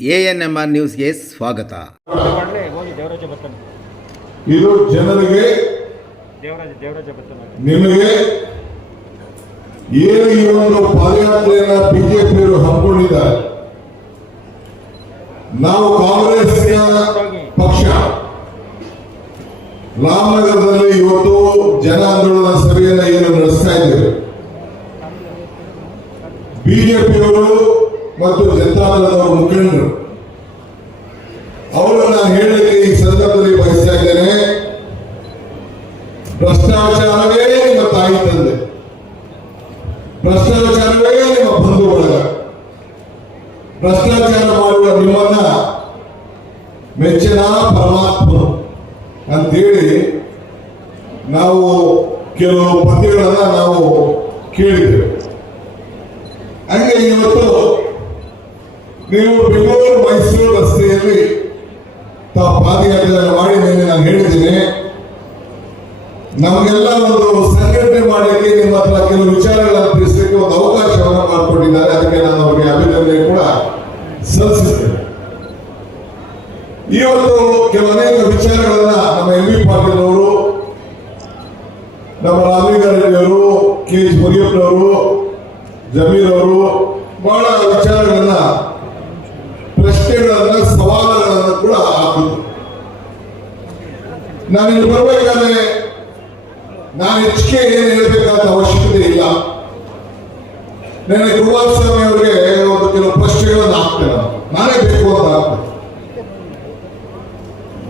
A N M R ನ್ಯೂಸ್ಗೆ ಸ್ವಾಗತ. ಇದು ಜನರಿಗೆ ನಿಮಗೆ ಏನು ಈ ಒಂದು ಪಾದಯಾತ್ರೆಯನ್ನ ಬಿಜೆಪಿಯವರು ಹಮ್ಮಿಕೊಂಡಿದ್ದಾರೆ? ನಾವು ಕಾಂಗ್ರೆಸ್ ಪಕ್ಷ. ರಾಮನಗರದಲ್ಲಿ ಇವತ್ತು ಜನ ಆಂದೋಲನ ಸಭೆಯನ್ನ ಏನು ನಡೆಸ್ತಾ ಇದ್ದೇವೆ? ಬಿಜೆಪಿಯವರು ಮತ್ತು ಜನತಾದಳದ ಮುಖಂಡರು. ಅವರು ನಾನು ಹೇಳಲಿಕ್ಕೆ ಈ ಸಂದರ್ಭದಲ್ಲಿ ಬಯಸ್ತಾ ಇದ್ದೇನೆ. ಭ್ರಷ್ಟಾಚಾರವೇ ನಿಮ್ಮ ತಾಯಿ ತಂದೆ. ಭ್ರಷ್ಟಾಚಾರವೇ ನಿಮ್ಮ ಬಂಧು ಬಳಗ. ಭ್ರಷ್ಟಾಚಾರ ಮಾಡುವ ನಿಮ್ಮನ್ನ ಮೆಚ್ಚಿನ ಪರಮಾತ್ಮ ಅಂತೇಳಿ ನಾವು ಕೆಲವು ಪದ್ಯಗಳನ್ನ ನಾವು ಕೇಳಿದ್ದೇವೆ ಹಂಗೆ ಇವತ್ತು ನೀವು ಬೆಂಗಳೂರು ಮೈಸೂರು ರಸ್ತೆಯಲ್ಲಿ ತಾವು ಪಾದಯಾತ್ರೆ ಮಾಡಿ ಮೇಲೆ ನಾನು ಹೇಳಿದ್ದೇನೆ. ನಮಗೆಲ್ಲ ಒಂದು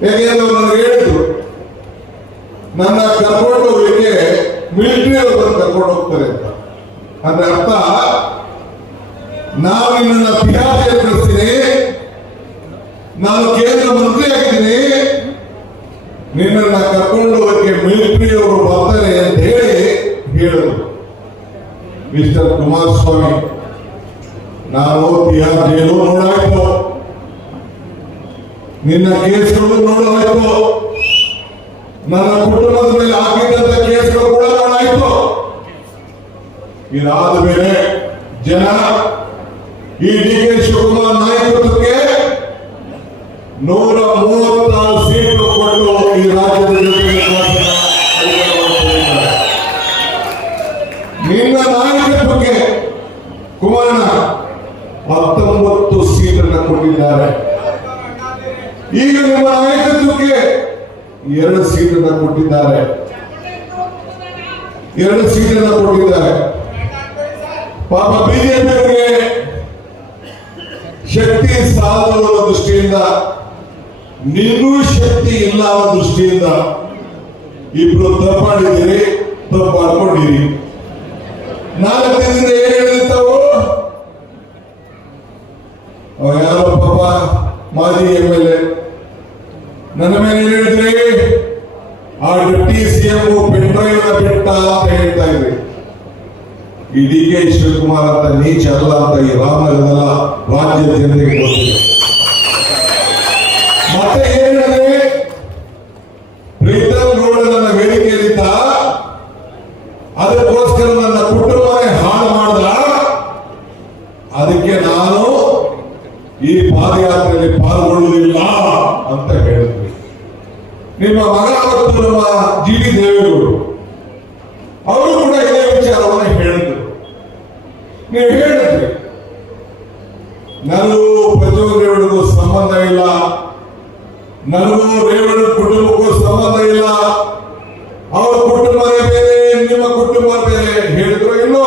ಯಾಕೆಂದ್ರೆ ನನಗೆ ಹೇಳಿದ್ರು. ನನ್ನ ಕರ್ಕೊಂಡು ಹೋಗ್ಲಿಕ್ಕೆ ಮಿಲಿಟರಿ ಅವರು ಬಂದು ಕರ್ಕೊಂಡು ಹೋಗ್ತಾರೆ ಅಂತ. ಅಂದ್ರೆ ಅರ್ಥ ನಾನು ನಿನ್ನ ಪಿಯಾಜೆ ಕಳಿಸ್ತೀನಿ ನಾನು ಕೇಂದ್ರ ಮಂತ್ರಿ ಆಗ್ತೀನಿ. ನಿನ್ನನ್ನ ಕರ್ಕೊಂಡು ಹೋಗಕ್ಕೆ ಮಿಲಿಟರಿ ಅವರು ಬರ್ತಾರೆ ಅಂತ ಹೇಳಿ ಹೇಳಿದ್ರು. ಮಿಸ್ಟರ್ ಕುಮಾರಸ್ವಾಮಿ, ನಾನು ತಿಹಾರ್ ಜೈಲು ನೋಡಾಯ್ತು. ನಿನ್ನ ಕೇಸ್ಗಳು ನೋಡಲಾಯ್ತು. ನನ್ನ ಕುಟುಂಬದ ಮೇಲೆ ಆಗಿದ್ದಂತ ಕೇಸ್ಗಳು ಕೂಡ ನೋಡಾಯ್ತು ಇದಾದ ಮೇಲೆ ಜನ ಈ ಡಿ ಕೆ ಶಿವಕುಮಾರ್ ನಾಯಕತ್ವಕ್ಕೆ ನೂರ ಮೂವತ್ತಾರು ಸೀಟು ಕೊಟ್ಟು ಈ ರಾಜ್ಯದ ಜನತೆಗೆ ಅಧಿಕಾರವನ್ನು ಕೊಟ್ಟಿದ್ದಾರೆ. ನಿನ್ನ ನಾಯಕತ್ವಕ್ಕೆ ಕುಮಾರಣ್ಣ ಹತ್ತೊಂಬತ್ತು ಸೀಟನ್ನು ಕೊಟ್ಟಿದ್ದಾರೆ ಈಗ ನಿಮ್ಮ ನಾಯಕತ್ವಕ್ಕೆ ಎರಡು ಸೀಟನ್ನು ಕೊಟ್ಟಿದ್ದಾರೆ. ಎರಡು ಸೀಟನ್ನು ಕೊಟ್ಟಿದ್ದಾರೆ. ಪಾಪ ಬಿಜೆಪಿಯವರಿಗೆ ಶಕ್ತಿ ಸಾಧನ ದೃಷ್ಟಿಯಿಂದ, ನಿನ್ನೂ ಶಕ್ತಿ ಇಲ್ಲ ದೃಷ್ಟಿಯಿಂದ ಇಬ್ರು ತಪ್ಪಾಡಿದ್ದೀರಿ ತಪ್ಪು ಮಾಡ್ಕೊಂಡಿರಿ ನಾಲ್ಕು ದಿನದಿಂದ ಏನ್ ಹೇಳಿರ್ತಾವು? ಯಾರೋ ಪಾಪ ಮಾಜಿ ಎಂ ಎಲ್ ಎ. ನನ್ನ ಮೇಲೆ ಏನ್ ಹೇಳಿದ್ರಿ? ಆ ಡೆಪ್ಟಿ ಸಿಎಂ ಪೆನ್ಡ್ರೈವ್ ಬಿಟ್ಟ ಅಂತ ಹೇಳ್ತಾ ಇದ್ರಿ ಈ ಡಿ ಕೆ ಶಿವಕುಮಾರ್ ಅಂತ ನೀಚ ಅಲ್ಲ ಅಂತ ಈ ರಾಮನಗರದಲ್ಲ ರಾಜ್ಯ ಜನತೆಗೆ ಗೊತ್ತಿದೆ. ಮತ್ತೆ ಏನಂದ್ರೆ ಪ್ರೀತಮ್ ಗೌಡ ನನ್ನ ವೇದಿಕೆಯಲ್ಲಿದ್ದ, ಅದಕ್ಕೋಸ್ಕರ ನನ್ನ ಕುಟುಂಬವೇ ಹಾಳು ಮಾಡ್ದ. ಅದಕ್ಕೆ ನಾನು ಈ ಪಾದಯಾತ್ರೆಯಲ್ಲಿ ಪಾಲ್ಗೊಳ್ಳುವುದಿಲ್ಲ ಅಂತ ಹೇಳಿದ್ವಿ ನಿಮ್ಮ ಮಗ ಮತ್ತು ನಮ್ಮ ಜಿ ವಿ ದೇವೇಗೌಡರು ಅವರು ಕೂಡ ಇದೇ ವಿಚಾರವನ್ನು ಹೇಳಿದ್ರು. ನೀವು ಹೇಳಿದ್ರಿ ನನಗೂ ಪ್ರಜ್ವಲ್ ರೇವಣಗೂ ಸಂಬಂಧ ಇಲ್ಲ. ನನಗೂ ರೇವಣ ಕುಟುಂಬಕ್ಕೂ ಸಂಬಂಧ ಇಲ್ಲ. ಅವ್ರ ಕುಟುಂಬ ಬೇರೆ ನಿಮ್ಮ ಕುಟುಂಬ ಬೇರೆ ಹೇಳಿದ್ರು ಇಲ್ಲೋ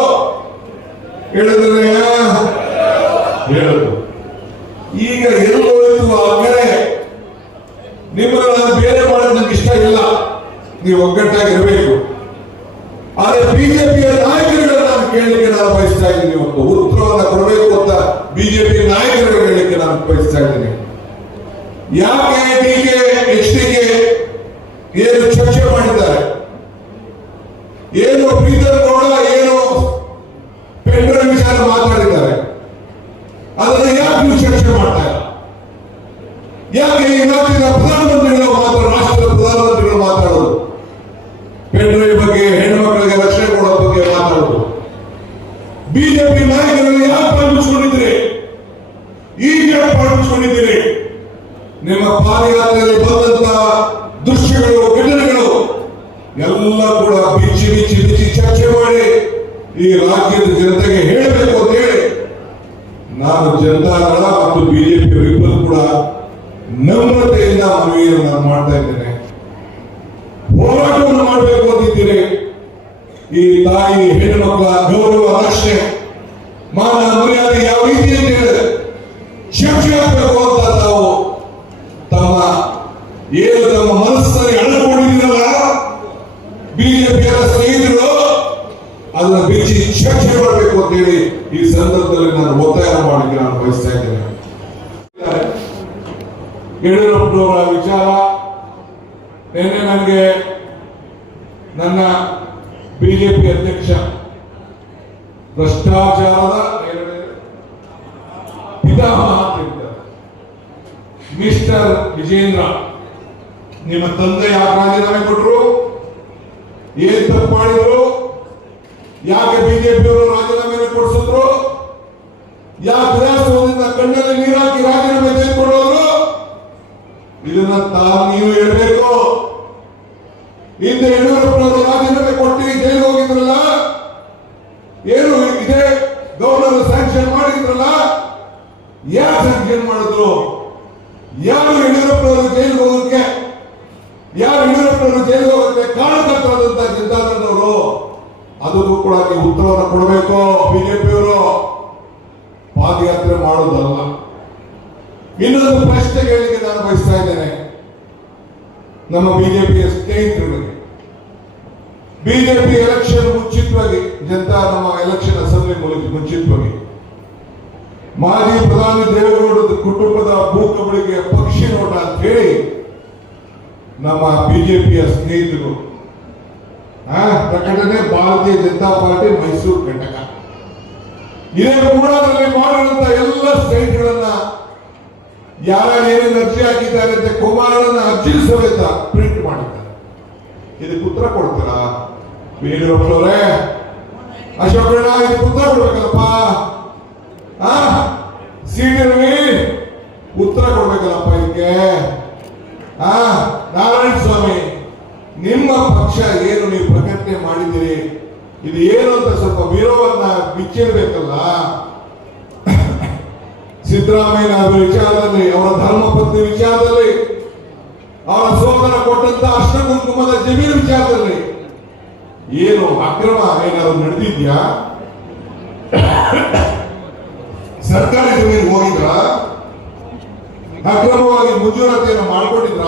ಹೇಳಿದ್ರೆ ಹೇಳಿದ್ರು ಈಗ ಎಲ್ಲೋಯ್ತು ಆ ಕಡೆ ನಿಮ್ಮನ್ನ ನಾನು ಬೇರೆ ಮಾಡೋದು ನಂಗೆ ಇಷ್ಟ ಇಲ್ಲ ನೀವು ಒಗ್ಗಟ್ಟಾಗಿರ್ಬೇಕು ಆದ್ರೆ ಬಿಜೆಪಿಯ ನಾಯಕರುಗಳನ್ನ ನಾನು ಕೇಳಲಿಕ್ಕೆ ನಾನು ಬಯಸ್ತಾ ಇದ್ದೀನಿ. ಒಂದು ಉತ್ತರವನ್ನು ಕೊಡಬೇಕು ಅಂತ ಬಿಜೆಪಿ ನಾಯಕರು ಹೇಳಲಿಕ್ಕೆ ನಾನು ಬಯಸ್ತಾ ಇದ್ದೀನಿ. ಯಾಕೆ ಎಚ್ ಏನು ನಿಮ್ಮ ಪಾದಯಾತ್ರೆಯಲ್ಲಿ ಬಂದಂತ ದೃಶ್ಯಗಳು, ಘಟನೆಗಳು ಎಲ್ಲ ಕೂಡ ಬಿಚ್ಚಿ ಬಿಚ್ಚಿ ಬಿಚ್ಚಿ ಚರ್ಚೆ ಮಾಡಿ ಈ ರಾಜ್ಯದ ಜನತೆಗೆ ಹೇಳಬೇಕು ಅಂತ ಹೇಳಿ ನಾನು ಜನತಾದಳ ಮತ್ತು ಬಿಜೆಪಿ ಇಬ್ಬರು ಕೂಡ ನಮ್ರತೆಯಿಂದ ಮನವಿಯನ್ನು ನಾನು ಮಾಡ್ತಾ ಇದ್ದೇನೆ. ಹೋರಾಟವನ್ನು ಮಾಡಬೇಕು ಅಂತಿದ್ದೇನೆ. ಈ ತಾಯಿ, ಹೆಣ್ಣು ಮಕ್ಕಳ ಗೌರವ ರಕ್ಷಣೆ ಮಾನ ಹೇಳಿ ಈ ಸಂದರ್ಭದಲ್ಲಿ ನಾನು ಒತ್ತಾಯ ಮಾಡಲಿಕ್ಕೆ ನಾನು ಬಯಸ್ತಾ ಇದ್ದೇನೆ. ಯಡಿಯೂರಪ್ಪನವರ ವಿಚಾರ, ನಿನ್ನೆ ನನಗೆ ನನ್ನ ಬಿಜೆಪಿ ಅಧ್ಯಕ್ಷ ಭ್ರಷ್ಟಾಚಾರದ ಪಿತಾಮಹ ಮಿಸ್ಟರ್ ವಿಜೇಂದ್ರ, ನಿಮ್ಮ ತಂದೆ ಯಾಕೆ ರಾಜೀನಾಮೆ ಕೊಟ್ಟರು ಏನ್ ತಪ್ಪು ಮಾಡಿದ್ರು ಯಾಕೆ ಬಿಜೆಪಿಯವರು ರಾಜೀನಾಮೆ ಕೊಡಿಸಿದ್ರು? ಯಾವ ವಿಧಾನಸೌಧದಿಂದ ಕಣ್ಣಲ್ಲಿ ನೀರಾಕಿ ರಾಜೀನಾಮೆ ತೆಗೆದುಕೊಂಡವರು ಇದನ್ನ ತಾವು ನೀವು ಹೇಳಬೇಕು. ಹಿಂದೆ ಯಡಿಯೂರಪ್ಪನವರು ರಾಜೀನಾಮೆ ಕೊಟ್ಟು ಜೈಲಿಗೆ ಹೋಗಿದ್ರಲ್ಲ ಏನು ಇದೇ ಗವರ್ನರ್ ಸ್ಯಾಂಕ್ಷನ್ ಮಾಡಿದ್ರಲ್ಲ ಯಾರು ಸ್ಯಾಂಕ್ಷನ್ ಮಾಡಿದ್ರು ಯಾರು ಯಡಿಯೂರಪ್ಪನವರು ಜೈಲಿಗೆ ಹೋಗೋಕೆ ಯಾರು ಯಡಿಯೂರಪ್ಪನವರು ಜೈಲಿಗೆ ಹೋಗೋಕೆ ಕಾರಣಕರ್ತರಾದಂತ ಜನತಾದಳದವರು ಅದಕ್ಕೂ ಕೂಡ ನೀವು ಉತ್ತರವನ್ನು ಕೊಡಬೇಕು ಬಿಜೆಪಿಯವರು ಪಾದಯಾತ್ರೆ ಮಾಡೋದಲ್ಲ ಇನ್ನೊಂದು ಪ್ರಶ್ನೆ ಕೇಳಲಿಕ್ಕೆ ನಾನು ಬಯಸ್ತಾ ಇದ್ದೇನೆ ನಮ್ಮ ಬಿಜೆಪಿಯ ಸ್ನೇಹಿತರುಗಳಿಗೆ ಬಿಜೆಪಿ ಎಲೆಕ್ಷನ್ ಮುಂಚಿತವಾಗಿ ಜನತಾ ನಮ್ಮ ಎಲೆಕ್ಷನ್ ಅಸೆಂಬ್ಲಿ ಮೂಲಕ ಮುಂಚಿತವಾಗಿ ಪ್ರಧಾನಿ ದೇವೇಗೌಡರ ಕುಟುಂಬದ ಭೂ ಕಬಳಿಕೆ ಪಕ್ಷಿ ನೋಟ ಅಂತ ಹೇಳಿ ನಮ್ಮ ಬಿಜೆಪಿಯ ಸ್ನೇಹಿತರು ಪ್ರಕಟಣೆ ಭಾರತೀಯ ಜನತಾ ಪಾರ್ಟಿ ಮೈಸೂರು ಘಟಕ. ಇದೇ ಅದರಲ್ಲಿ ಮಾಡಿರುವಂತ ಎಲ್ಲ ಸ್ನೇಹಿತರನ್ನ ಯಾರು ಏನೇನು ಅರ್ಜಿ ಹಾಕಿದ್ದಾರೆ ಅಂತ ಕುಮಾರನ ಅರ್ಜಿ ಸಮೇತ ಪ್ರಿಂಟ್ ಮಾಡಿದ್ದಾರೆ. ಇದಕ್ಕೆ ಉತ್ತರ ಕೊಡ್ತೀರಾ? ಬೇರೆ ಅಶೋಕಣ್ಣ ಇದಕ್ಕೆ ಉತ್ತರ ಕೊಡ್ಬೇಕಲ್ಲಪ್ಪ? ಆ? ಸಿಡಿ ಉತ್ತರ ಕೊಡ್ಬೇಕಲ್ಲಪ್ಪ ಇದಕ್ಕೆ. ಆ, ನಾರಾಯಣ ಸ್ವಾಮಿ, ನಿಮ್ಮ ಪಕ್ಷ ಏನು ನೀವು ಪ್ರಕಟಣೆ ಮಾಡಿದ್ದೀರಿ? ಇದು ಏನು ಅಂತ ಸ್ವಲ್ಪ ವಿರೋಧವನ್ನ ಬಿಚ್ಚಿರ್ಬೇಕಲ್ಲ ಸಿದ್ದರಾಮಯ್ಯ ಅವರ ವಿಚಾರದಲ್ಲಿ, ಅವರ ಧರ್ಮಪತ್ನಿ ವಿಚಾರದಲ್ಲಿ, ಅವರ ಸೋದರ ಕೊಟ್ಟಂತ ಅಷ್ಟ ಕುಂಕುಮದ ಜಮೀನು ವಿಚಾರದಲ್ಲಿ ಏನು ಅಕ್ರಮ ಏನಾದ್ರು ನಡೆದಿದ್ಯಾ? ಸರ್ಕಾರಿ ಜಮೀನು ಹೋಗಿದ್ರ? ಅಕ್ರಮವಾಗಿ ಮಂಜೂರಾತಿಯನ್ನು ಮಾಡಿಕೊಂಡಿದ್ರ?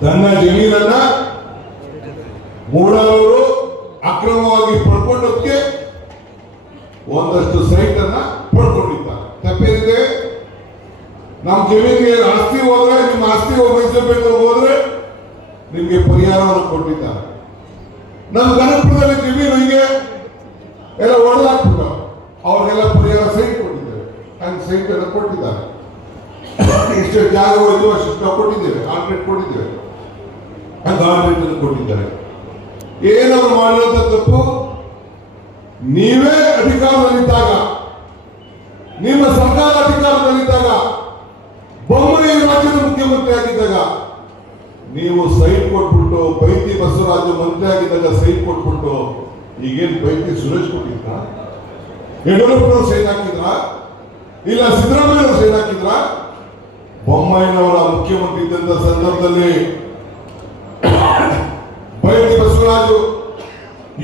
ತನ್ನ ಜಮೀನನ್ನ ಮೂಡಾದವರು ಅಕ್ರಮವಾಗಿ ಪಡ್ಕೊಂಡೋದಕ್ಕೆ ಒಂದಷ್ಟು ಸೈಟ್ ಅನ್ನ ಪಡ್ಕೊಂಡಿದ್ದಾರೆ. ತಪ್ಪೇನಿದೆ? ನಮ್ಮ ಜಮೀನಿಗೆ ಆಸ್ತಿ ಹೋದ್ರೆ, ನಿಮ್ಮ ಆಸ್ತಿ ಹೋಗಿಸಬೇಕು ಹೋದ್ರೆ ನಿಮಗೆ ಪರಿಹಾರವನ್ನು ಕೊಟ್ಟಿದ್ದಾರೆ. ನಮ್ಮ ಗಣಪುರದಲ್ಲಿ ಜಮೀನು ಹೀಗೆ ಎಲ್ಲ ಒಡೆದಾಕ್ಬಿಟ್ಟು ಅವ್ರಿಗೆಲ್ಲ ಪರಿಹಾರ ಸೈಟ್ ಕೊಟ್ಟಿದ್ದಾರೆ ಹಂಗೆ ಸೈಟ್ ಎಲ್ಲ ಕೊಟ್ಟಿದ್ದಾರೆ. ಎಷ್ಟು ಜಾಗ ಹೋಯ್ತು ಅಷ್ಟು ಕೊಟ್ಟಿದ್ದೇವೆ ಕಾಂಕ್ರೀಟ್ ಕೊಟ್ಟಿದ್ದೇವೆ. ಕಾಂಟ್ರಾಕ್ಟ್ ಕೊಟ್ಟಿದ್ದಾರೆ. ಏನವರು ಮಾಡಿರೋಂಥ ತಪ್ಪು ನೀವೇ ಅಧಿಕಾರದಲ್ಲಿದ್ದಾಗ, ನಿಮ್ಮ ಸರ್ಕಾರ ಅಧಿಕಾರದಲ್ಲಿದ್ದಾಗ ಬಮ್ಮನೆ ರಾಜ್ಯದ ಮುಖ್ಯಮಂತ್ರಿ ಆಗಿದ್ದಾಗ ನೀವು ಸೈಟ್ ಕೊಟ್ಬಿಟ್ಟು ಪೈತಿ ಬಸವರಾಜು ಮಂತ್ರಿ ಆಗಿದ್ದಾಗ ಸೈಟ್ ಕೊಟ್ಬಿಟ್ಟು ಈಗೇನು ಪೈತಿ ಸುರೇಶ್ ಕೊಟ್ಟಿದ್ರ? ಯಡಿಯೂರಪ್ಪನವ್ರು ಸೈನ್ ಹಾಕಿದ್ರ? ಇಲ್ಲ ಸಿದ್ದರಾಮಯ್ಯ ಸೈನ್ ಹಾಕಿದ್ರ? ಬೊಮ್ಮಾಯಿನವರ ಮುಖ್ಯಮಂತ್ರಿ ಇದ್ದಂತ ಸಂದರ್ಭದಲ್ಲಿ ಪೈತಿ ಬಸವರಾಜು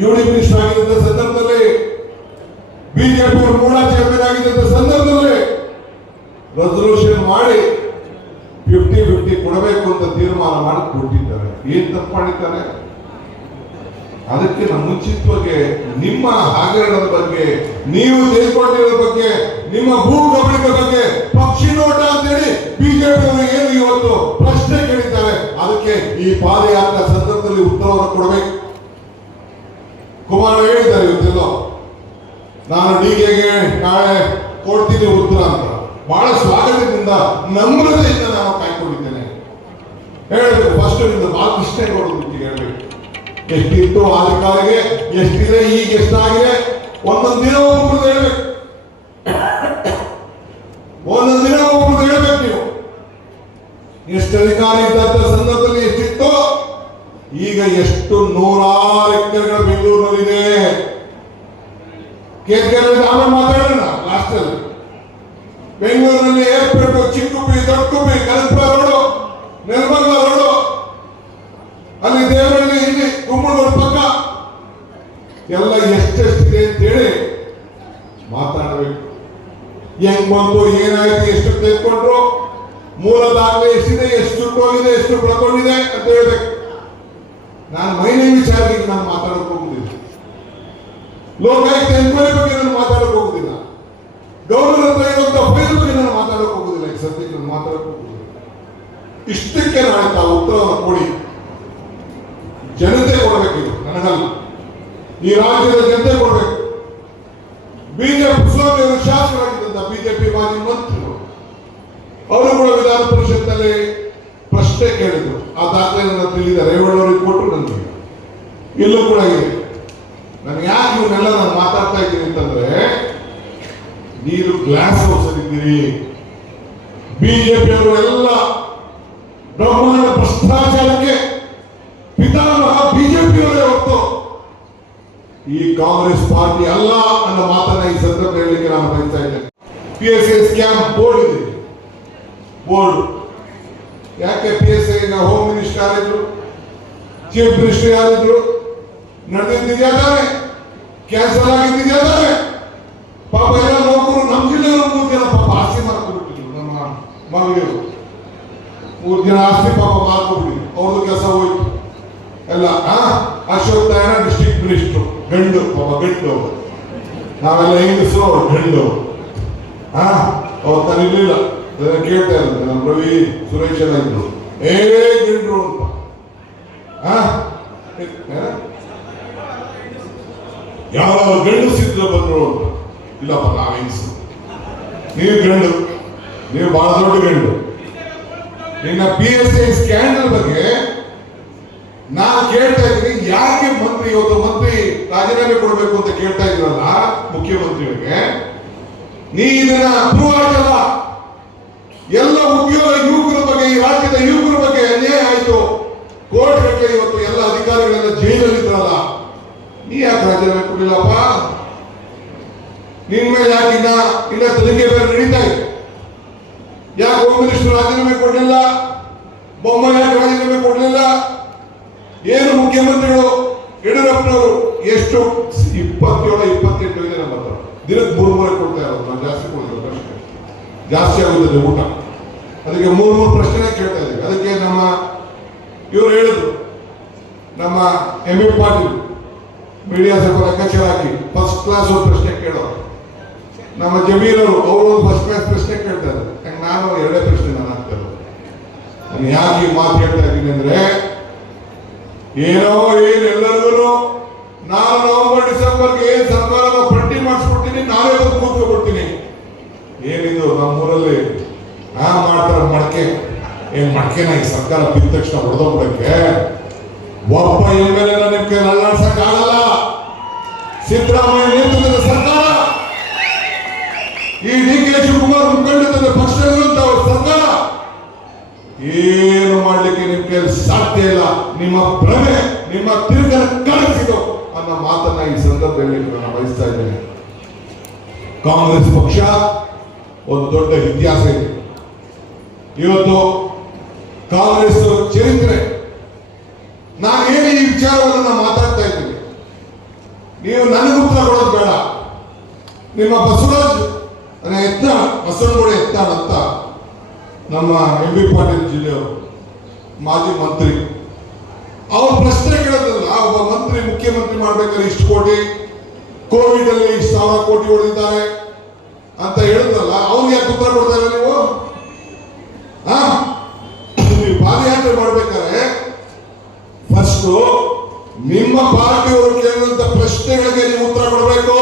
ಯುಡಿ ಮಿನಿಸ್ಟರ್ ಆಗಿದ್ದ ಸಂದರ್ಭದಲ್ಲಿ ಬಿಜೆಪಿ ಮೂಡ ಚೇರ್ಮನ್ ಆಗಿದ್ದ ಸಂದರ್ಭದಲ್ಲಿ ರೆಸಲ್ಯೂಷನ್ ಮಾಡಿ ಫಿಫ್ಟಿ ಫಿಫ್ಟಿ ಕೊಡಬೇಕು ಅಂತ ತೀರ್ಮಾನ ಮಾಡಿ ಕೊಟ್ಟಿದ್ದಾರೆ ಏನ್ ತಪ್ಪು ಮಾಡಿದ್ದಾರೆ ಅದಕ್ಕೆ ನಮ್ಮ ಮುಂಚಿತವಾಗಿ ನಿಮ್ಮ ಹಗರಣದ ಬಗ್ಗೆ, ನೀವು ತೆಗೆದುಕೊಂಡಿರೋ ಬಗ್ಗೆ, ನಿಮ್ಮ ಭೂ ಕಬಳಿಕೆ ಬಗ್ಗೆ ಪಕ್ಷಿ ನೋಟ ಅಂತೇಳಿ ಬಿಜೆಪಿ ಏನು ಇವತ್ತು ಪ್ರಶ್ನೆ ಕೇಳಿದ್ದಾರೆ. ಅದಕ್ಕೆ ಈ ಪಾದಯಾತ್ರೆ ಸಂದರ್ಭದಲ್ಲಿ ಉತ್ತರವನ್ನು ಕೊಡಬೇಕು. ಕುಮಾರ ಹೇಳಿದ್ದಾರೆ ಇವತ್ತೆಲ್ಲೋ. ನಾನು ಡಿಗೆಗೆ ನಾಳೆ ಕೊಡ್ತೀನಿ ಉತ್ತರ ಅಂತ. ಬಹಳ ಸ್ವಾಗತದಿಂದ ನಮ್ರತೆಯಿಂದ ಕಾಯ್ಕೊಂಡಿದ್ದೇನೆ. ಹೇಳಬೇಕು ಫಸ್ಟ್ನಿಂದ ಬಾಲಕೃಷ್ಣೇಗೌಡ ಬಿಟ್ಟಿಗೆ ಹೇಳಬೇಕು ಎಷ್ಟಿತ್ತು ಅಧಿಕಾರಿಗೆ, ಎಷ್ಟಿದೆ, ಈಗ ಎಷ್ಟಾಗಿದೆ? ಒಂದೊಂದು ದಿನ ಒಬ್ಬರು ಹೇಳ್ಬೇಕು. ಒಂದೊಂದು ದಿನ ಒಬ್ಬರು ಹೇಳ್ಬೇಕು ನೀವು. ಎಷ್ಟು ಅಧಿಕಾರ ಇದ್ದಂತ ಸಂದರ್ಭದಲ್ಲಿ ಎಷ್ಟಿತ್ತು, ಈಗ ಎಷ್ಟು ನೂರಾರು ಎಕರೆಗಳ ಬೆಂಗಳೂರಿನಲ್ಲಿದೆ. ಕೇಂದ್ರ ಆಮೇಲೆ ಮಾತಾಡೋಣ ಲಾಸ್ಟ್ ಅಲ್ಲಿ. ಬಂತು ಏನಾಯ್ತು ಎಷ್ಟು ತೆಗೆದುಕೊಂಡ್ರು? ಮೂಲ ದಾಖಲೆ ಎಷ್ಟಿದೆ, ಎಷ್ಟು ಹೋಗಿದೆ ಎಷ್ಟು ಕಳ್ಕೊಂಡಿದೆ ಅಂತ ಹೇಳ್ಬೇಕು. ನಾನು ಮೈನೇ ವಿಚಾರಕ್ಕೆ ನಾನು ಮಾತಾಡಕ್ ಹೋಗುದಿಲ್ಲ. ಲೋಕಾಯುಕ್ತ ಎನ್ಕ್ವೈರಿ ಬಗ್ಗೆ ನಾನು ಮಾತಾಡಕ್ ಹೋಗುದಿಲ್ಲ. ಹತ್ರ ಇರುವಂತ ಫೈಲ್ ಬಗ್ಗೆ ನಾನು ಮಾತಾಡಕ್ ಹೋಗುದಿಲ್ಲ. ಈ ಸದ್ಯಕ್ಕೆ ನಾನು ಮಾತಾಡಕ್ ಹೋಗುದಿಲ್ಲ. ಇಷ್ಟಕ್ಕೆ ನಾನು ತಾವು ಉತ್ತರವನ್ನು ಕೊಡಿ. ಜನತೆ ಕೊಡಬೇಕಿದೆ, ನನಗಲ್ಲ. ಈ ರಾಜ್ಯದ ಜನತೆ ಕೊಡಬೇಕು. ಬಿಜೆಪಿ ಶಾಸಕರ ಬಿಜೆಪಿ ಮಾಜಿ ಮಂತ್ರಿಗಳು. ಅವರು ಕೂಡ ವಿಧಾನ ಪರಿಷತ್ನಲ್ಲಿ ಪ್ರಶ್ನೆ ಕೇಳಿದ್ರು. ಆ ದಾಖಲೆ ನನ್ನ ತಿಳಿದ ರೇವಣ್ಣವರಿಗೆ ಕೊಟ್ಟರು ನನಗೆ. ಇಲ್ಲೂ ಕೂಡ ಇದೆ. ನಾನು ಯಾಕೆ ಇವನ್ನೆಲ್ಲ ನಾನು ಮಾತಾಡ್ತಾ ಇದ್ದೀನಿ ಅಂತಂದ್ರೆ ನೀರು ಗ್ಲಾಸ್ ಹೌಸ್ ಇದ್ದೀರಿ. ಬಿಜೆಪಿ ಅವರು ಎಲ್ಲ ಬ್ರಹ್ಮಾಂಡ ಭ್ರಷ್ಟಾಚಾರಕ್ಕೆ ಪಿತಾಮಹ ಬಿಜೆಪಿಯವರೇ ಹೊತ್ತು ಈ ಕಾಂಗ್ರೆಸ್ ಪಾರ್ಟಿ ಅಲ್ಲ ಅನ್ನೋ ಮಾತನ್ನ ಈ ಸಂದರ್ಭ ಹೇಳಲಿಕ್ಕೆ ನಾನು ಬಯಸ್ತಾ ಇದ್ದೇನೆ. P S I scam board ಇದೆ. ಬೋರ್ಡ್. ಯಾಕೆ P S I home minister ಯಾರಿದ್ರು? Chief minister ಯಾರಿದ್ರು? ನಡೆದಿದ್ದಿದ್ಯಾ ತಾನೆ? ಕ್ಯಾನ್ಸಲ್ ಆಗಿದ್ದಿದ್ಯಾ ತಾನೆ? ಪಾಪ ಎಲ್ಲ ನೌಕರು ನಮ್ಮ ಜಿಲ್ಲೆಯವರು ಮೂರು ಜನ ಪಾಪ ಆಸ್ತಿ ಮಾಡ್ಕೊಬಿಟ್ಟಿದ್ರು ನಮ್ಮ ಮಗಳಿರು ಮೂರು ಜನ ಆಸ್ತಿ ಪಾಪ ಮಾಡ್ಕೊಬಿಟ್ಟಿದ್ರು. ಅವ್ರದ್ದು ಕೆಲಸ ಹೋಯ್ತು. ಎಲ್ಲ ಅಶೋಕ್ ನಾರಾಯಣ ಡಿಸ್ಟ್ರಿಕ್ಟ್ ಮಿನಿಸ್ಟರ್ ಗಂಡು, ಪಾಪ ಗಂಡು ನಾವೆಲ್ಲ ಹೆಂಗಸರು ಅವ್ರು, ಗಂಡು ಹಾ ಅವ್ರು ನಾನು ಕೇಳ್ತಾ ಇದ್ದೆ ನಮ್ಮ ರವಿ ಸುರೇಶ್ ಇದ್ರು. ಏ ಗಂಡ್ರು ಅಂತ. ಹಾ? ಯಾವ ಗಂಡಸಿದ್ರು ಬಂದ್ರು ಅಂತ. ಇಲ್ಲಪ್ಪ, ನಾವು ಹೆಂಗಸರು ನೀವು ಗಂಡು. ನೀವು ಬಹಳ ದೊಡ್ಡ ಗಂಡು. ಇನ್ನ ಪಿ ಎಸ್ ಐ ಸ್ಕ್ಯಾಂಡಲ್ ಬಗ್ಗೆ ನಾನು ಕೇಳ್ತಾ ಇದ್ದೀನಿ. ಯಾಕೆ ಮಂತ್ರಿ ಇವತ್ತು ಮಂತ್ರಿ ರಾಜೀನಾಮೆ ಕೊಡಬೇಕು ಅಂತ ಕೇಳ್ತಾ ಇದ್ರಲ್ಲ ಮುಖ್ಯಮಂತ್ರಿಗಳಿಗೆ ನೀ ಇದನ್ನ ಅಪ್ರೂವ್ ಆಗಲ್ಲ ಎಲ್ಲ ಉದ್ಯೋಗ ಯುವಕರ ಬಗ್ಗೆ, ಈ ರಾಜ್ಯದ ಯುವಕರ ಬಗ್ಗೆ ಅನ್ಯಾಯ ಆಯ್ತು. ಕೋರ್ಟ್ ಗಟ್ಟಲೆ ಇವತ್ತು ಎಲ್ಲ ಅಧಿಕಾರಿಗಳೆಲ್ಲ ಜೈಲಲ್ಲಿ ಇದ್ರಲ್ಲ ನೀ ಯಾಕೆ ರಾಜೀನಾಮೆ ಕೊಡಲಿಲ್ಲಪ್ಪ ನಿನ್ ಮೇಲೆ ಯಾಕೆ ಇನ್ನ ಇನ್ನ ತನಿಖೆ ಬೇರೆ ನಡೀತಾ ಇದೆ? ಯಾಕೆ ಹೋಮ್ ಮಿನಿಸ್ಟರ್ ರಾಜೀನಾಮೆ ಕೊಡಲಿಲ್ಲ? ಬೊಮ್ಮ ಯಾಕೆ ರಾಜೀನಾಮೆ ಕೊಡಲಿಲ್ಲ? ಏನು ಮುಖ್ಯಮಂತ್ರಿಗಳು, ಯಡಿಯೂರಪ್ಪನವರು ಎಷ್ಟು ಇಪ್ಪತ್ತೇಳು, ಇಪ್ಪತ್ತೆಂಟು ಇದೆ ನಮ್ಮ ಹತ್ರ. ದಿನಕ್ಕೆ ಮೂರು ಮೂರು ಕೊಡ್ತಾ ಇರೋದು, ನಾನು ಜಾಸ್ತಿ ಕೊಡೋದು ಪ್ರಶ್ನೆ. ಜಾಸ್ತಿ ಆಗುತ್ತದೆ ಊಟ. ಅದಕ್ಕೆ ಮೂರು ಮೂರು ಪ್ರಶ್ನೆ ಕೇಳ್ತಾ ಇದ್ದೀವಿ. ಅದಕ್ಕೆ ನಮ್ಮ ಇವರು ಹೇಳಿದ್ರು, ನಮ್ಮ ಎಂ ಎ ಪಾಟೀಲ್ ಮೀಡಿಯಾ ಸ್ವಲ್ಪ ಲೆಕ್ಕಾಚಾರ ಹಾಕಿ ಫಸ್ಟ್ ಕ್ಲಾಸ್ ಒಂದು ಪ್ರಶ್ನೆ ಕೇಳೋರು. ನಮ್ಮ ಜಮೀರವರು ಅವರು ಫಸ್ಟ್ ಕ್ಲಾಸ್ ಪ್ರಶ್ನೆ ಕೇಳ್ತಾರೆ ನಾನು ಎರಡೇ ಪ್ರಶ್ನೆ ನಾನು ಹಾಕ್ತಾ ಇರೋದು. ನಾನು ಯಾಕೆ ಈ ಮಾತು ಹೇಳ್ತಾ ಇದ್ದೀನಿ ಅಂದ್ರೆ, ಏನೋ ಏನು ಎಲ್ಲರಿಗೂ ನಾನು ನವೆಂಬರ್, ಡಿಸೆಂಬರ್ಗೆ ಏನು ಸರ್ಕಾರ ಪಟ್ಟಿ ಮಡಕೆನ ಈ ಸರ್ಕಾರ ಬಿದ್ದ ತಕ್ಷಣ ಹೊಡೆದೋಗ್ಬಿಡಕ್ಕೆ. ಒಬ್ಬ ಎಂ ಎಲ್ ಎ ನಲ್ಲಾಡ್ಸಕ್ ಆಗಲ್ಲ. ಸಿದ್ದರಾಮಯ್ಯ ನೇತೃತ್ವದ ಸರ್ಕಾರ. ಈ ಡಿ ಕೆ ಶಿವಕುಮಾರ್ ಮುಖಂಡದ ಪಕ್ಷ ಸರ್ಕಾರ. ಏನು ಮಾಡ್ಲಿಕ್ಕೆ ನಿಮ್ ಕೈಯಲ್ಲಿ ಸಾಧ್ಯ ಇಲ್ಲ. ನಿಮ್ಮ ಭ್ರಮೆ, ನಿಮ್ಮ ತಿರುಗನ ಕಾಣಿಸಿತು ಅನ್ನೋ ಮಾತನ್ನ ಈ ಸಂದರ್ಭದಲ್ಲಿ ನಾನು ಬಯಸ್ತಾ ಇದ್ದೇನೆ. ಕಾಂಗ್ರೆಸ್ ಪಕ್ಷ ಒಂದು ದೊಡ್ಡ ಇತಿಹಾಸ ಇದೆ. ಇವತ್ತು ಕಾಂಗ್ರೆಸ್ ಚರಿತ್ರೆ ನಾನೇನು ಈ ವಿಚಾರವನ್ನು ನಾನು ಮಾತಾಡ್ತಾ ಇದ್ದೀನಿ. ನೀವು ನನಗೆ ಉತ್ತರ ಕೊಡೋದು ಬೇಡ. ನಿಮ್ಮ ಬಸವರಾಜ್ ಎತ್ತ ಬಸವನಗೌಡ ಯತ್ನ ಅಂತ ನಮ್ಮ ಎಂ ಬಿ ಪಾಟೀಲ್ ಜಿಲ್ಲೆಯವರು, ಮಾಜಿ ಮಂತ್ರಿ. ಅವ್ರು ಪ್ರಶ್ನೆ ಕೇಳೋದಲ್ಲ, ಒಬ್ಬ ಮಂತ್ರಿ ಮುಖ್ಯಮಂತ್ರಿ ಮಾಡ್ಬೇಕಾದ್ರೆ ಇಷ್ಟು ಕೋಟಿ ಕೋವಿಡ್ ಅಲ್ಲಿ ಇಷ್ಟು ಸಾವಿರ ಕೋಟಿ ಹೊಡೆದಿದ್ದಾರೆ ಅಂತ ಹೇಳಿದ್ರಲ್ಲ ಅವ್ರಿಗೆ ಯಾಕೆ ಉತ್ತರ ಕೊಡ್ತಾ ಇಲ್ಲ ನೀವು ಪಾದಯಾತ್ರೆ ಮಾಡ್ಬೇಕಾದ್ರೆ ಫಸ್ಟ್ ನಿಮ್ಮ ಪಾರ್ಟಿಯವರು ಕೇಳುವಂತ ಪ್ರಶ್ನೆಗಳಿಗೆ ನೀವು ಉತ್ತರ ಕೊಡಬೇಕು.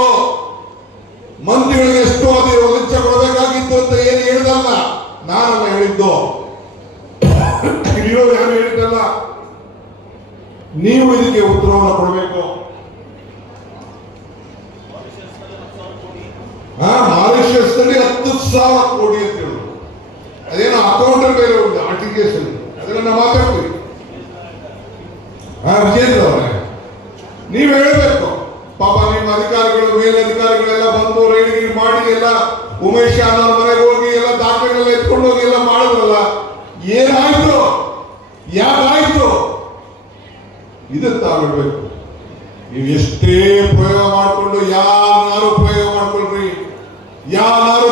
ಮಂತ್ರಿಗಳಿಗೆ ಎಷ್ಟು ಅದೇ ಲಂಚ ಕೊಡಬೇಕಾಗಿತ್ತು ಅಂತ ಏನು ಹೇಳಿದಲ್ಲ. ನಾನಲ್ಲ ಹೇಳಿದ್ದು. ಇಲ್ಲಿರೋರು ಯಾರು ಹೇಳಿದ್ದಲ್ಲ? ನೀವು ಇದಕ್ಕೆ ಉತ್ತರವನ್ನು ಕೊಡಬೇಕು. ನಲ್ಲಿ ಹತ್ತು ಸಾವಿರ ಕೋಟಿ ಅಂತ ಹೇಳುದು. ಅದೇನೋ ಅಕೌಂಟ್ ಮೇಲೆ ಉಂಟು ಅಪ್ಲಿಕೇಶನ್ ಅದನ್ನ ನಾವು ಮಾತಾಡ್ತೀವಿ ವಿಜೇಂದ್ರ ಅವರೇ, ನೀವು ಹೇಳಬೇಕು. ಪಾಪ ನಿಮ್ಮ ಅಧಿಕಾರಿಗಳು, ಮೇಲಧಿಕಾರಿಗಳೆಲ್ಲ ಬಂದು ರೈಡ್ ಮಾಡಿ, ಎಲ್ಲ ಉಮೇಶ್ ಯಾದವ್ ಮನೆಗೆ ಹೋಗಿ ಎಲ್ಲ ದಾಖಲೆಗಳೆಲ್ಲ ಎತ್ಕೊಂಡು ಹೋಗಿ ಎಲ್ಲ ಮಾಡಿದ್ರಲ್ಲ, ಏನಾಯ್ತು? ಯಾಕಾಯ್ತು? ಇದು ತಾವಿಡ್ಬೇಕು. ನೀವು ಎಷ್ಟೇ ಪ್ರಯೋಗ ಮಾಡಿಕೊಂಡು ಯಾರು ಪ್ರಯೋಗ ಮಾಡ್ಕೊಳ್ರಿ. ಯಾರು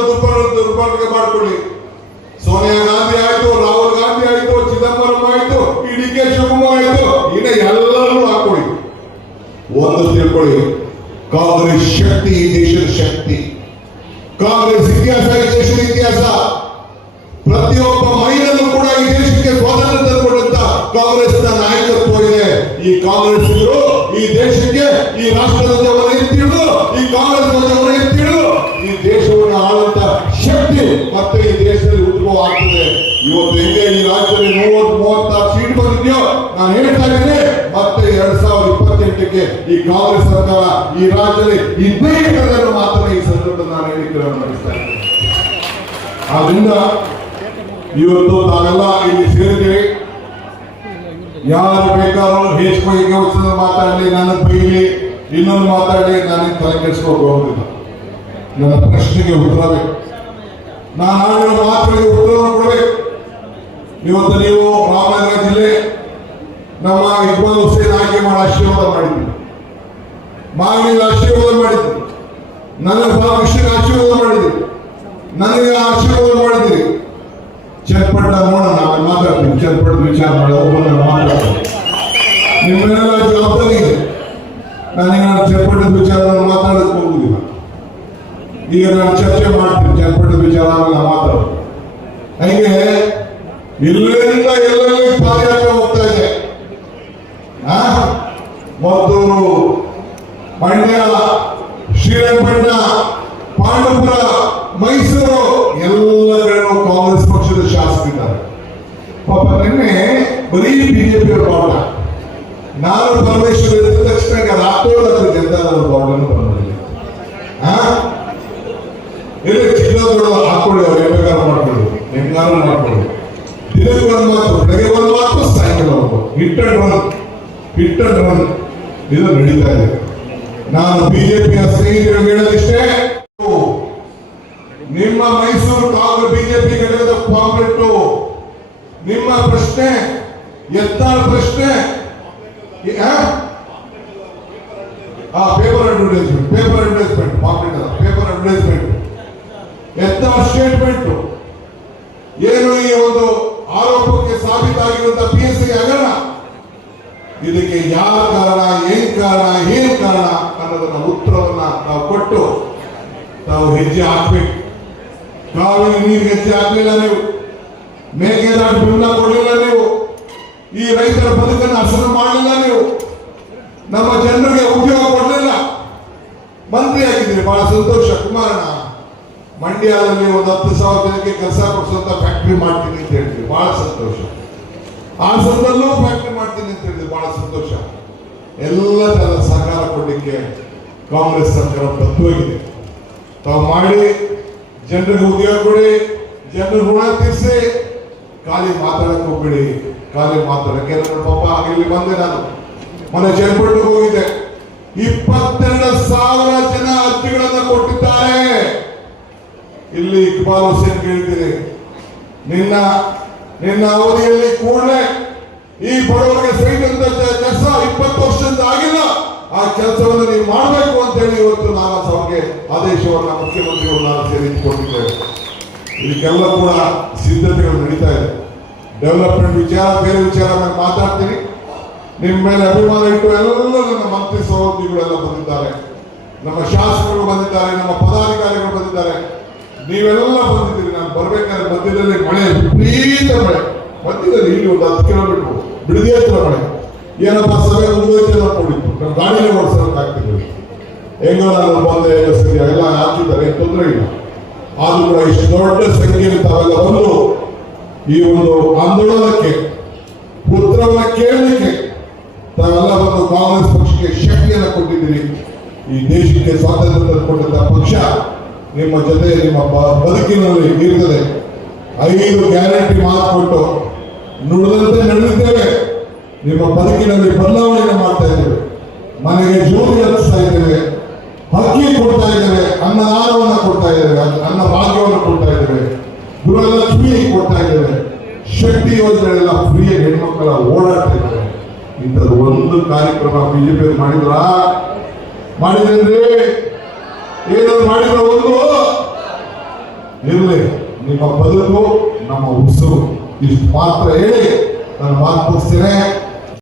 ದುರ್ಬಳಕೆ ಮಾಡ್ಕೊಳ್ಳಿ. ಸೋನಿಯಾ ಗಾಂಧಿ ಆಯ್ತು, ರಾಹುಲ್ ಗಾಂಧಿ ಆಯ್ತು, ಚಿದಂಬರಂ ಆಯ್ತು ಈ ಡಿ ಕೆ ಶಿವಕುಮಾರ್ ಆಯ್ತು. ಇನ್ನ ಎಲ್ಲರೂ ಹಾಕೊಳ್ಳಿ ಒಂದು ತಿಳ್ಕೊಳ್ಳಿ. ಕಾಂಗ್ರೆಸ್ ಶಕ್ತಿ, ಈ ದೇಶದ ಶಕ್ತಿ. ಕಾಂಗ್ರೆಸ್ ಇತಿಹಾಸ, ಈ ದೇಶದ ಇತಿಹಾಸ. ಪ್ರತಿಯೊಬ್ಬ ಮಹಿಳೆಯೂ ಕೂಡ ಈ ದೇಶಕ್ಕೆ ಸ್ವಾತಂತ್ರ್ಯ ತಂದುಕೊಂಡಂತ ಕಾಂಗ್ರೆಸ್ನ ನಾಯಕತ್ವ ಇದೆ. ಈ ಕಾಂಗ್ರೆಸ್ ಈ ದೇಶಕ್ಕೆ, ಈ ರಾಷ್ಟ್ರದ ಇವತ್ತು ಹೆಂಗೆ ಈ ರಾಜ್ಯದಲ್ಲಿ ಮೂವತ್ತು ಮೂವತ್ತಾರು ಸೀಟ್ ಬಂದಿದ್ಯೋ, ನಾನು ಹೇಳ್ತಾ ಇದ್ದೇನೆ, ಮತ್ತೆ ಎರಡ್ ಸಾವಿರದ ಇಪ್ಪತ್ತೆಂಟಕ್ಕೆ ಈ ಕಾಂಗ್ರೆಸ್ ಸರ್ಕಾರ ಈ ರಾಜ್ಯದಲ್ಲಿ ಇದ್ದೇ ಮಾತ್ರ ಈ ಸಂದರ್ಭ ನಾನು ಹೇಳಿಕೆ ನಡೆಸ್ತಾ ಇದ್ದೇನೆ. ಆದ್ರಿಂದ ಇವತ್ತು ತಾವೆಲ್ಲ ಇಲ್ಲಿ ಸೇರಿದ್ದೀರಿ. ಯಾರು ಬೇಕಾದ್ರೂ ಹೇಸ್ಕೋಗಿ ಉತ್ಸವ ಮಾತಾಡಲಿ ನನ್ನ ಬೈಲಿ, ಇನ್ನೊಂದು ಮಾತಾಡಲಿ ನಾನು ತಲೆ ಕೆಡಿಸ್ಕೊಂಡು ನನ್ನ ಪ್ರಶ್ನೆಗೆ ಉತ್ತರ ಬೇಕು. ನಾನು ಮಾತುಗಳಿಗೆ ಉತ್ತರವನ್ನು ಕೊಡಬೇಕು. ಇವತ್ತು ನೀವು ರಾಮನಗರ ಜಿಲ್ಲೆ ನಮ್ಮ ಇಕ್ಬಾಲ್ ಹುಸೇನ್ ಆಯ್ಕೆ ಮಾಡಿ ಆಶೀರ್ವಾದ ಮಾಡಿದ್ವಿ ಮಾವಿನ ಆಶೀರ್ವಾದ ಮಾಡಿದ್ವಿ ನನ್ನ ಬಾಲಕೃಷ್ಣಗೆ ಆಶೀರ್ವಾದ ಮಾಡಿದ್ವಿ ನನಗೆ ಆಶೀರ್ವಾದ ಮಾಡಿದ್ರಿ. ಚನ್ನಪಟ್ಟ ನೋಡೋಣ ನಾನು ಮಾತಾಡ್ತೀನಿ ಚನ್ನಪಟ್ಟದ ವಿಚಾರ ಮಾಡೋದು ಮಾತಾಡ್ತೀನಿ ನಿಮ್ಮೆಲ್ಲ ಜವಾಬ್ದಾರಿ ಇದೆ. ನಾನೀಗ ನಾನು ಚನ್ನಪಟ್ಟದ ವಿಚಾರ ಮಾತಾಡೋಕೆ ಹೋಗುದಿಲ್ಲ. ಈಗ ನಾನು ಚರ್ಚೆ ಮಾಡ್ತೀನಿ. ಚನ್ನಪಟ್ಟದ ವಿಚಾರ ಮಾತಾಡ್ತೀನಿ. ಇಲ್ಲಿಂದ ಎಲ್ಲೆಲ್ಲಿ ಪಾದಯಾತ್ರೆ ಹೋಗ್ತಾ ಇದೆ? ಮದ್ದೂರು, ಮಂಡ್ಯ, ಶ್ರೀರಂಗಪಟ್ಟಣ, ಪಾಂಡವಪುರ, ಮೈಸೂರು, ಎಲ್ಲ ಕಾಂಗ್ರೆಸ್ ಪಕ್ಷದ ಶಾಸಕರಿದ್ದಾರೆ. ಪಾಪ ನಿನ್ನೆ ಬರೀ ಬಿಜೆಪಿ ಅವರ ನಾನು ಪರಮೇಶ್ವರ ತಕ್ಷಣ ರಾತ್ರೋರಾತ್ರಿ ಜನತಾದಳ ಬಾವುಟನ್ನು ಬಂದಿಲ್ಲ ಆ? ಇಲ್ಲಿ ಚಿಕ್ಕದೊಡ್ಡ ಹಾಕೊಳ್ಳಿ, ಅವ್ರು ಏನ್ ಬೇಕಾದ್ರೂ ಮಾಡ್ಕೊಳ್ಳಿ ಮಾಡ್ಕೊಳ್ಳಿ. ದಿನಕ್ಕೆ ಒಂದು ಮಾತು ಬೆಳಗ್ಗೆ ಒಂದು ಮಾತು ಸಾಯಂಕಾಲ hit and run hit and run ಇದು ನಡೀತಾ ಇದೆ. ನಾನು ಬಿಜೆಪಿಯ ಸ್ನೇಹಿತರಿಗೆ ಹೇಳೋದಿಷ್ಟೇ ನಿಮ್ಮ ಮೈಸೂರು ಕಾಂಗ್ರೆಸ್ ಬಿಜೆಪಿ ಘಟಕದ ಕಾಂಗ್ರೆಸ್ ನಿಮ್ಮ ಪ್ರಶ್ನೆ, ಎತ್ತಾಳ ಪ್ರಶ್ನೆ. ಆ? Paper advertisement paper advertisement paper advertisement Yatnal statement ಯಾರ ಕಾರಣ, ಏನ್ ಕಾರಣ ಏನ್ ಕಾರಣ ಅನ್ನೋದನ್ನ ಉತ್ತರವನ್ನ ನಾವು ಕೊಟ್ಟು ನಾವು ಹೆಜ್ಜೆ ಹಾಕ್ಬೇಕು. ಕಾವೇರಿ ನೀರು ಹೆಜ್ಜೆ ಹಾಕ್ಲಿಲ್ಲ ನೀವು. ಮೇಕೆದಾಟು ಬೆಂಬಲ ಕೊಡಲಿಲ್ಲ ನೀವು. ಈ ರೈತರ ಬದುಕನ್ನು ಹಸನು ಮಾಡಲಿಲ್ಲ ನೀವು. ನಮ್ಮ ಜನರಿಗೆ ಉದ್ಯೋಗ ಕೊಡಲಿಲ್ಲ. ಮಂತ್ರಿ ಆಗಿದ್ದೀರಿ, ಬಹಳ ಸಂತೋಷ. ಕುಮಾರಣ್ಣ, ಮಂಡ್ಯದಲ್ಲಿ ಒಂದು ಹತ್ತು ಸಾವಿರ ಜನಕ್ಕೆ ಕೆಲಸ ಕೊಡಿಸುವಂತ ಫ್ಯಾಕ್ಟ್ರಿ ಮಾಡ್ತೀನಿ ಅಂತ ಹೇಳ್ತೀವಿ ಬಹಳ ಸಂತೋಷ. ಹಾಸನದಲ್ಲೂ ಫ್ಯಾಕ್ಟ್ರಿ ಮಾಡ್ತೀನಿ ಅಂತ ಹೇಳಿದ್ರು ಬಹಳ ಸಂತೋಷ. ಎಲ್ಲ ತರ ಸಹಕಾರ ಕೊಡಲಿಕ್ಕೆ ಕಾಂಗ್ರೆಸ್ ಸರ್ಕಾರ ಬದ್ಧವಾಗಿದೆ. ತಾವು ಮಾಡಿ, ಜನರಿಗೆ ಉದ್ಯೋಗ ಕೊಡಿ, ಜನರ ಋಣ ತೀರಿಸಿ, ಖಾಲಿ ಮಾತಾಡಕ್ಕೆ ಹೋಗ್ಬೇಡಿ. ಖಾಲಿ ಮಾತಾಡಕ್ಕೆ ಪಾಪ ಇಲ್ಲಿ ಬಂದೆ ನಾನು. ಮನೆ ಜನಪಟ್ಟು ಹೋಗಿದ್ದೆ. ಇಪ್ಪತ್ತೆರಡು ಸಾವಿರ ಜನ ಅರ್ಜಿಗಳನ್ನು ಕೊಟ್ಟಿದ್ದಾರೆ. ಇಲ್ಲಿ ಇಕ್ಬಾಲ್ ಹುಸೇನ್ ಕೇಳ್ತೀನಿ ನಿನ್ನ ನಿನ್ನ ಅವಧಿಯಲ್ಲಿ ಕೂಡಲೇ ಈ ಬಡವರಿಗೆ ಅಂತ ಕೆಲಸ ಇಪ್ಪತ್ತು ವರ್ಷದಿಂದ ಆಗಿಲ್ಲ. ಆ ಕೆಲಸವನ್ನು ನೀವು ಮಾಡಬೇಕು ಅಂತ ಹೇಳಿ ಇವತ್ತು ನಾನು ಸಭೆಗೆ ಆದೇಶವನ್ನು ಮುಖ್ಯಮಂತ್ರಿಗಳನ್ನ ನಾನು ಇದಕ್ಕೆಲ್ಲ ಕೂಡ ಸಿದ್ಧತೆಗಳು ನಡೀತಾ ಇದೆ. ಡೆವಲಪ್ಮೆಂಟ್ ವಿಚಾರ, ಬೇರೆ ವಿಚಾರ ನಾನು ಮಾತಾಡ್ತೀನಿ. ನಿಮ್ಮ ಮೇಲೆ ಅಭಿಮಾನ ಇಟ್ಟು ಎಲ್ಲ ನನ್ನ ಮಂತ್ರಿ ಸಹೋದ್ಯೋಗಿಗಳೆಲ್ಲ ಬಂದಿದ್ದಾರೆ. ನಮ್ಮ ಶಾಸಕರು ಬಂದಿದ್ದಾರೆ, ನಮ್ಮ ಪದಾಧಿಕಾರಿಗಳು ಬಂದಿದ್ದಾರೆ. ನೀವೆಲ್ಲ ಬಂದಿದ್ದೀರಿ. ನಾನು ಬರ್ಬೇಕಾದ್ರೆ ಮಧ್ಯದಲ್ಲಿ ಮಳೆ, ವಿಪರೀತ ಮಳೆ. ಮಧ್ಯದಲ್ಲಿ ಇಲ್ಲಿ ಒಂದು ಹತ್ತು ಕಿಲೋಮೀಟರ್ ಬಿಡದಿ ಹತ್ರ ಮಳೆ. ಏನಪ್ಪ ಸಭೆ ಮುಂದುವರಿಕೆ ನೋಡಿತ್ತು ನಮ್ಮ ಗಾಡಿನೇ ಓಡಿಸೋಕ್ಕಾಗ್ತಿರ್ಲಿಲ್ಲ ಹೆಂಗೋ ನಾನು ಬಂದೆ ಸರಿ ಎಲ್ಲ ಹಾಕಿದ್ದಾರೆ ತೊಂದರೆ ಇಲ್ಲ. ಆದ್ರೂ ಕೂಡ ಇಷ್ಟು ದೊಡ್ಡ ಸಂಖ್ಯೆಯಲ್ಲಿ ತಾವೆಲ್ಲ ಬಂದು ಈ ಒಂದು ಆಂದೋಲನಕ್ಕೆ, ಉತ್ತರವನ್ನ ಕೇಳಲಿಕ್ಕೆ ತಾವೆಲ್ಲ ಬಂದು ಕಾಂಗ್ರೆಸ್ ಪಕ್ಷಕ್ಕೆ ಶಕ್ತಿಯನ್ನು ಕೊಟ್ಟಿದ್ದೀರಿ. ಈ ದೇಶಕ್ಕೆ ಸ್ವಾತಂತ್ರ್ಯ ಕೊಟ್ಟಂತ ಪಕ್ಷ ನಿಮ್ಮ ಜೊತೆ ನಿಮ್ಮ ಬದುಕಿನಲ್ಲಿ ಇರ್ತದೆ ಐದು ಗ್ಯಾರಂಟಿ ಮಾತು ಕೊಟ್ಟು ನುಡಿದಂತೆ ನಡೆದಿದ್ದೇವೆ ನಿಮ್ಮ ಬದುಕಿನಲ್ಲಿ ಬದಲಾವಣೆಯನ್ನು ಮಾಡ್ತಾ ಇದ್ದೇವೆ. ಮನೆಗೆ ಜ್ಯೋತಿ ಹಚ್ಚಿಸ್ತಾ ಇದ್ದೇವೆ. ಹಕ್ಕಿ ಕೊಡ್ತಾ ಇದ್ದೇವೆ. ಅನ್ನದಾನವನ್ನು ಕೊಡ್ತಾ ಇದ್ದೇವೆ. ಅನ್ನ- ಅನ್ನ ಭಾಗ್ಯವನ್ನು ಕೊಡ್ತಾ ಇದ್ದೇವೆ. ಗೃಹಲಕ್ಷ್ಮಿ ಕೊಡ್ತಾ ಇದ್ದೇವೆ. ಶಕ್ತಿ ಯೋಜನೆಗಳೆಲ್ಲ ಫ್ರೀ ಹೆಣ್ಮಕ್ಕಳ ಓಡಾಡ್ತಾ ಇದ್ದಾರೆ. ಇಂಥದ್ದು ಒಂದು ಕಾರ್ಯಕ್ರಮ ಬಿಜೆಪಿ ಮಾಡಿದ್ರ? ಮಾಡಿದ್ರಿ ಏನಾದ್ರು ಮಾಡಿದ ಒಂದು ಇರಲಿ ನಿಮ್ಮ ಬದುಕು ನಮ್ಮ ಉಸಿರು ಇಷ್ಟು ಮಾತ್ರ ಹೇಳಿ ನಾನು ಮಾತು ಮುಗಿಸ್ತೇನೆ.